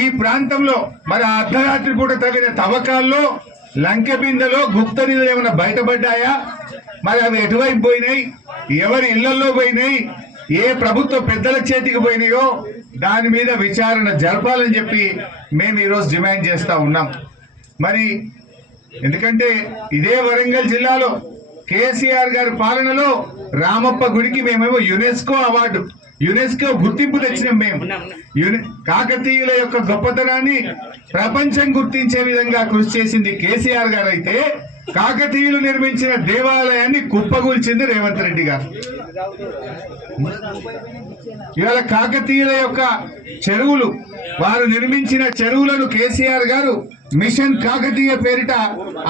ఈ ప్రాంతంలో మరి అర్ధరాత్రి పూట తగిన తవ్వకాల్లో లంకె బిందెలో గుప్త నిధులు ఏమైనా బయటపడ్డాయా? మరి అవి ఎటువైపు పోయినాయి, ఎవరి ఇళ్లలో పోయినాయి, ఏ ప్రభుత్వ పెద్దల చేతికి పోయినాయో దాని మీద విచారణ జరపాలని చెప్పి మేము ఈరోజు డిమాండ్ చేస్తా ఉన్నాం. మరి ఎందుకంటే ఇదే వరంగల్ జిల్లాలో కేసీఆర్ గారి పాలనలో రామప్ప గుడికి మేమేమో యునెస్కో గుర్తింపు తెచ్చినాం. మేము కాకతీయుల యొక్క గొప్పతనాన్ని ప్రపంచం గుర్తించే విధంగా కృషి చేసింది కేసీఆర్ గారు అయితే, కాకతీయులు నిర్మించిన దేవాలయాన్ని కుప్పగూల్చింది రేవంత్ రెడ్డి గారు. ఇవాళ కాకతీయుల యొక్క చెరువులు, వారు నిర్మించిన చెరువులను కేసీఆర్ గారు మిషన్ కాకతీయ పేరిట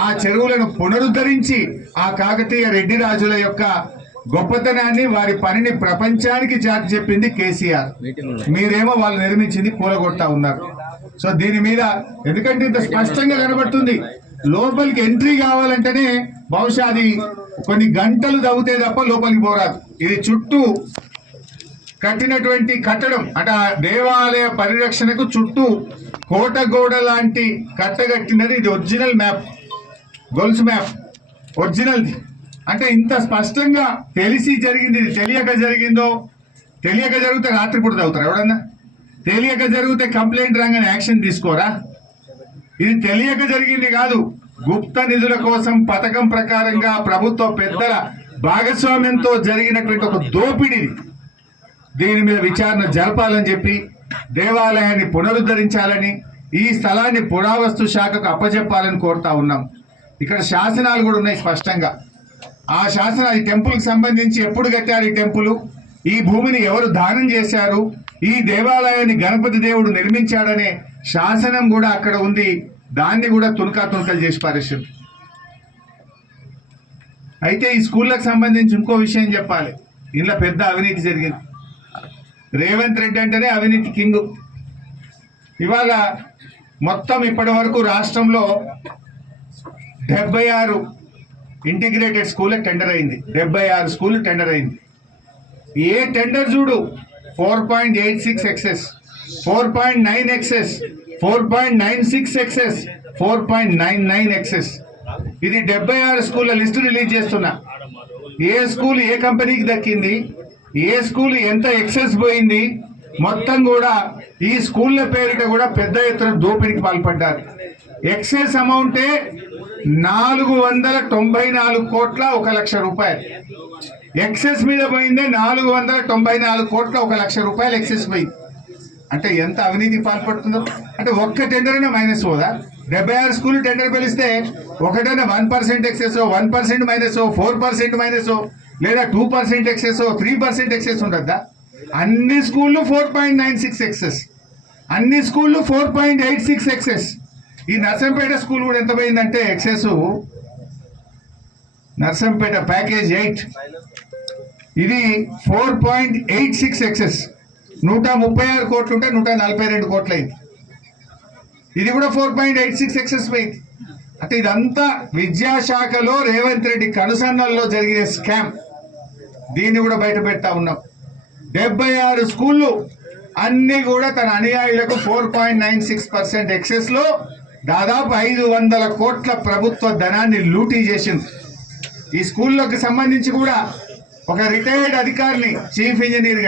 ఆ చెరువులను పునరుద్ధరించి ఆ కాకతీయ రెడ్డి రాజుల యొక్క గొప్పతనాన్ని, వారి పనిని ప్రపంచానికి చాటి చెప్పింది కేసీఆర్. మీరేమో వాళ్ళు నిర్మించింది కూలగొడతా ఉన్నారు. సో దీని మీద ఎందుకంటే ఇంత స్పష్టంగా కనబడుతుంది, లోపలికి ఎంట్రీ కావాలంటేనే బహుశా అది కొన్ని గంటలు తవ్వుతే తప్ప లోపలికి పోరాదు. ఇది చుట్టూ కట్టినటువంటి కట్టడం అంటే దేవాలయ పరిరక్షణకు చుట్టూ కోటగోడ లాంటి కట్టగట్టినది. ఇది ఒరిజినల్ మ్యాప్, గొలుసు మ్యాప్ ఒరిజినల్. అంటే ఇంత స్పష్టంగా తెలిసి జరిగింది. ఇది తెలియక జరిగిందో, తెలియక జరిగితే రాత్రిపూట తవ్వుతారా ఎవడన్నా? తెలియక జరిగితే కంప్లైంట్ రాగానే యాక్షన్ తీసుకోరా? ఇది తెలియక జరిగింది కాదు, గుప్త నిధుల కోసం పథకం ప్రకారంగా ప్రభుత్వ పెద్దల భాగస్వామ్యంతో జరిగినటువంటి ఒక దోపిడీ. దీని మీద విచారణ జరపాలని చెప్పి, దేవాలయాన్ని పునరుద్ధరించాలని, ఈ స్థలాన్ని పురావస్తు శాఖకు అప్పచెప్పాలని కోరుతా ఉన్నాం. ఇక్కడ శాసనాలు కూడా ఉన్నాయి స్పష్టంగా. ఆ శాసనాలు ఈ టెంపుల్కి సంబంధించి ఎప్పుడు కట్టారు ఈ టెంపుల్, ఈ భూమిని ఎవరు దానం చేశారు, ఈ దేవాలయాన్ని గణపతి దేవుడు నిర్మించాడనే శాసనం కూడా అక్కడ ఉంది. దాన్ని కూడా తునకలు చేసి పారేశారు. అయితే ఈ స్కూళ్ళకు సంబంధించి ఇంకో విషయం చెప్పాలి. ఇంట్లో పెద్ద అవినీతి జరిగింది. రేవంత్ రెడ్డి అంటేనే అవినీతి కింగ్. ఇవాళ మొత్తం ఇప్పటి వరకు రాష్ట్రంలో 76 ఇంటిగ్రేటెడ్ స్కూల్ టెండర్ అయింది. 76 స్కూల్ టెండర్ అయింది. ఏ టెండర్ చూడు 4.86 ఎక్సెస్, 4.9 ఎక్సెస్, 4.96 ఎక్సెస్, 4.99 ఎక్సెస్. ఇది 76 స్కూళ్ళ లిస్టు రిలీజ్ చేస్తున్నా. ఏ స్కూల్ ఏ కంపెనీకి దక్కింది, ఏ స్కూల్ ఎంత ఎక్సెస్ పోయింది, మొత్తం కూడా ఈ స్కూళ్ళ పేరిట కూడా పెద్ద ఎత్తున దోపిడీకి పాల్పడ్డారు. ఎక్సెస్ అమౌంటే 494 కోట్ల 1 లక్ష రూపాయలు. ఎక్సెస్ మీద పోయిందే 494 కోట్ల 1 లక్ష రూపాయలు ఎక్సెస్ పోయింది. అంటే ఎంత అవినీతి పాల్పడుతుందో. అంటే ఒక్క టెండర్ అయినా మైనస్ పోదా? 76 స్కూల్ టెండర్ పిలిస్తే ఒకటైనా 1% ఎక్సెస్, 1% మైనస్, 4% మైనస్, లేదా 2% ఎక్సెస్, 3% ఎక్సెస్ ఉండద్దా? అన్ని స్కూళ్ళు 4.96 ఎక్సెస్, అన్ని స్కూళ్ళు 4.86 ఎక్సెస్. ఈ నర్సంపేట స్కూల్ కూడా ఎంత పోయిందంటే ఎక్సెస్, నర్సంపేట ప్యాకేజ్ 8 ఇది 4.86 ఎక్సెస్. 136 కోట్లు ఉంటే 142 కోట్లు అయింది. ఇది కూడా 4.86 ఎక్సెస్ పోయింది. అంటే ఇదంతా విద్యాశాఖలో రేవంత్ రెడ్డి కనుసన్నల్లో జరిగే స్కామ్. దీన్ని కూడా బయట పెడతా ఉన్నాం. 76 స్కూళ్ళు అన్ని కూడా తన అనుయాయులకు 4.96% ఎక్సెస్ లో దాదాపు 500 కోట్ల ప్రభుత్వ ధనాన్ని లూటీ చేసింది. ఈ స్కూళ్ళకి సంబంధించి కూడా ఒక రిటైర్డ్ అధికారిని, చీఫ్ ఇంజనీర్